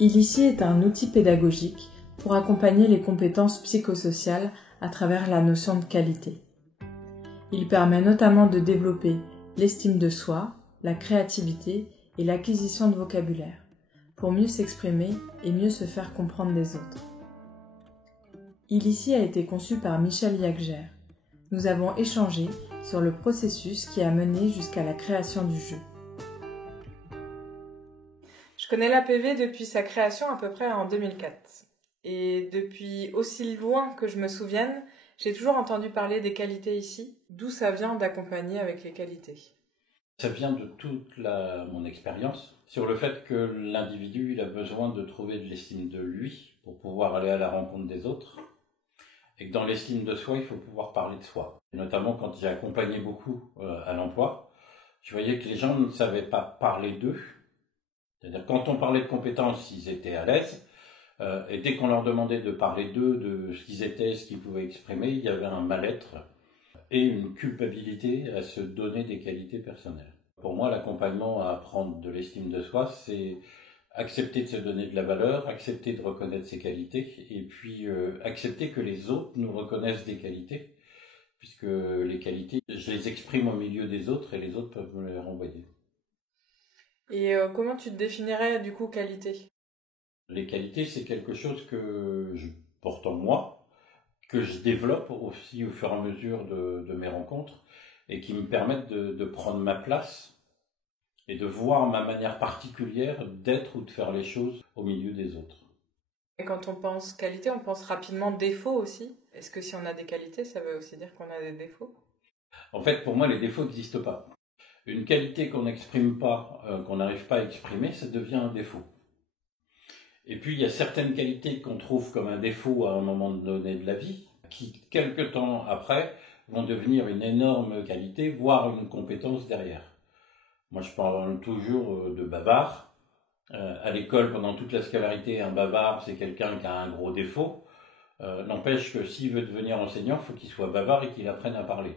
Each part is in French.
Illici est un outil pédagogique pour accompagner les compétences psychosociales à travers la notion de qualité. Il permet notamment de développer l'estime de soi, la créativité et l'acquisition de vocabulaire, pour mieux s'exprimer et mieux se faire comprendre des autres. Illici a été conçu par Michel Yagger. Nous avons échangé sur le processus qui a mené jusqu'à la création du jeu. Je connais l'APV depuis sa création à peu près en 2004. Et depuis aussi loin que je me souvienne, j'ai toujours entendu parler des qualités ici. D'où ça vient d'accompagner avec les qualités? Ça vient de toute mon expérience sur le fait que l'individu il a besoin de trouver de l'estime de lui pour pouvoir aller à la rencontre des autres. Et que dans l'estime de soi, il faut pouvoir parler de soi. Et notamment quand j'ai accompagné beaucoup à l'emploi, je voyais que les gens ne savaient pas parler d'eux. C'est-à-dire quand on parlait de compétences, ils étaient à l'aise. Et dès qu'on leur demandait de parler d'eux, de ce qu'ils étaient, ce qu'ils pouvaient exprimer, il y avait un mal-être et une culpabilité à se donner des qualités personnelles. Pour moi, l'accompagnement à apprendre de l'estime de soi, c'est accepter de se donner de la valeur, accepter de reconnaître ses qualités, et puis accepter que les autres nous reconnaissent des qualités, puisque les qualités, je les exprime au milieu des autres et les autres peuvent me les renvoyer. Et comment tu te définirais du coup qualité? Les qualités, c'est quelque chose que je porte en moi, que je développe aussi au fur et à mesure de mes rencontres, et qui me permettent de prendre ma place et de voir ma manière particulière d'être ou de faire les choses au milieu des autres. Et quand on pense qualité, on pense rapidement défaut aussi. Est-ce que si on a des qualités, ça veut aussi dire qu'on a des défauts? En fait, pour moi, les défauts n'existent pas. Une qualité qu'on n'exprime pas, qu'on n'arrive pas à exprimer, ça devient un défaut. Et puis, il y a certaines qualités qu'on trouve comme un défaut à un moment donné de la vie, qui, quelque temps après, vont devenir une énorme qualité, voire une compétence derrière. Moi, je parle toujours de bavard. À l'école, pendant toute la scolarité, un bavard, c'est quelqu'un qui a un gros défaut. N'empêche que s'il veut devenir enseignant, il faut qu'il soit bavard et qu'il apprenne à parler.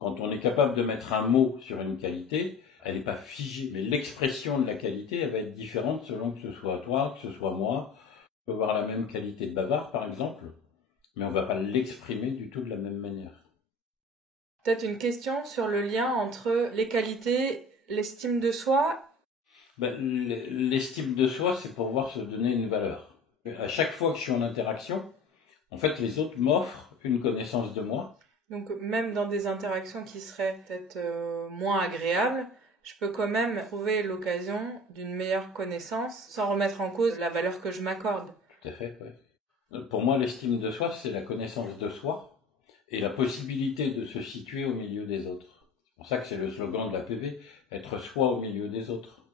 Quand on est capable de mettre un mot sur une qualité, elle n'est pas figée, mais l'expression de la qualité, elle va être différente selon que ce soit toi, que ce soit moi. On peut avoir la même qualité de bavard, par exemple, mais on ne va pas l'exprimer du tout de la même manière. Peut-être une question sur le lien entre les qualités, l'estime de soi. L'estime de soi, c'est pour pouvoir se donner une valeur. À chaque fois que je suis en interaction, en fait, les autres m'offrent une connaissance de moi. Donc même dans des interactions qui seraient peut-être moins agréables, je peux quand même trouver l'occasion d'une meilleure connaissance sans remettre en cause la valeur que je m'accorde. Tout à fait, oui. Pour moi, l'estime de soi, c'est la connaissance de soi et la possibilité de se situer au milieu des autres. C'est pour ça que c'est le slogan de l'APV, être soi au milieu des autres.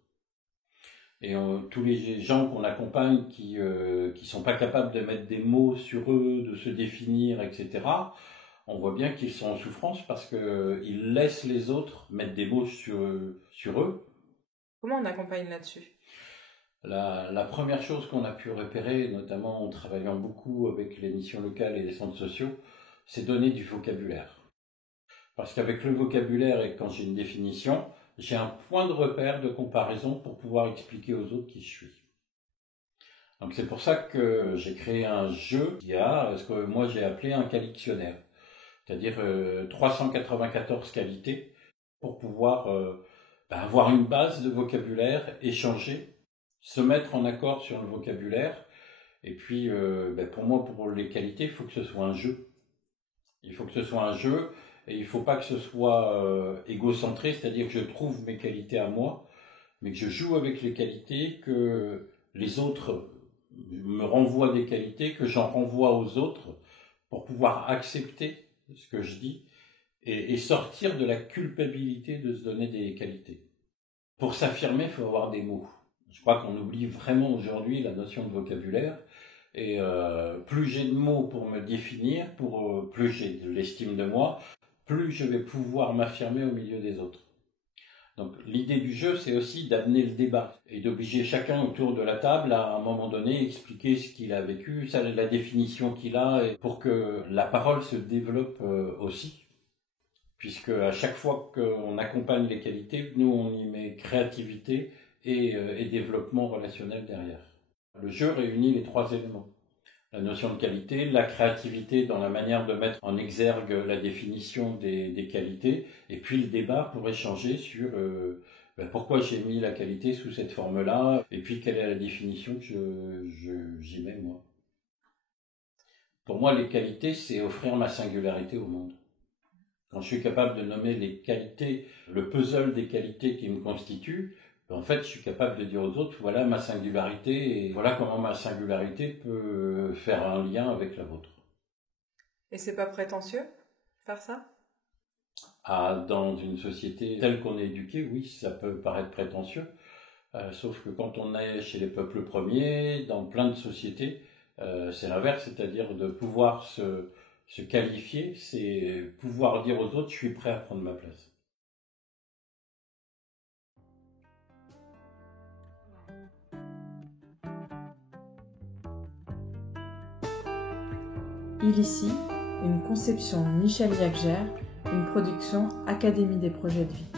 Et tous les gens qu'on accompagne qui sont pas capables de mettre des mots sur eux, de se définir, etc., on voit bien qu'ils sont en souffrance parce qu'ils laissent les autres mettre des mots sur eux. Comment on accompagne là-dessus? La première chose qu'on a pu repérer, notamment en travaillant beaucoup avec les missions locales et les centres sociaux, c'est donner du vocabulaire. Parce qu'avec le vocabulaire et quand j'ai une définition, j'ai un point de repère de comparaison pour pouvoir expliquer aux autres qui je suis. Donc c'est pour ça que j'ai créé un jeu qui a ce que moi j'ai appelé un qualictionnaire. C'est-à-dire 394 qualités pour pouvoir avoir une base de vocabulaire, échanger, se mettre en accord sur le vocabulaire. Et puis, pour moi, pour les qualités, il faut que ce soit un jeu. Il faut que ce soit un jeu et il ne faut pas que ce soit égocentré, c'est-à-dire que je trouve mes qualités à moi, mais que je joue avec les qualités, que les autres me renvoient des qualités, que j'en renvoie aux autres pour pouvoir accepter ce que je dis, et sortir de la culpabilité de se donner des qualités. Pour s'affirmer, il faut avoir des mots. Je crois qu'on oublie vraiment aujourd'hui la notion de vocabulaire, et plus j'ai de mots pour me définir, plus j'ai de l'estime de moi, plus je vais pouvoir m'affirmer au milieu des autres. Donc l'idée du jeu, c'est aussi d'amener le débat et d'obliger chacun autour de la table à un moment donné expliquer ce qu'il a vécu, la définition qu'il a, et pour que la parole se développe aussi. Puisque à chaque fois qu'on accompagne les qualités, nous on y met créativité et développement relationnel derrière. Le jeu réunit les 3 éléments. La notion de qualité, la créativité dans la manière de mettre en exergue la définition des qualités, et puis le débat pour échanger sur pourquoi j'ai mis la qualité sous cette forme-là, et puis quelle est la définition que j'y mets moi. Pour moi, les qualités, c'est offrir ma singularité au monde. Quand je suis capable de nommer les qualités, le puzzle des qualités qui me constituent, en fait, je suis capable de dire aux autres, voilà ma singularité, et voilà comment ma singularité peut faire un lien avec la vôtre. Et c'est pas prétentieux, faire ça ? Dans une société telle qu'on est éduqué, oui, ça peut paraître prétentieux, sauf que quand on est chez les peuples premiers, dans plein de sociétés, c'est l'inverse, c'est-à-dire de pouvoir se qualifier, c'est pouvoir dire aux autres, je suis prêt à prendre ma place. Illici, une conception Michel Jacquer, une production Académie des projets de vie.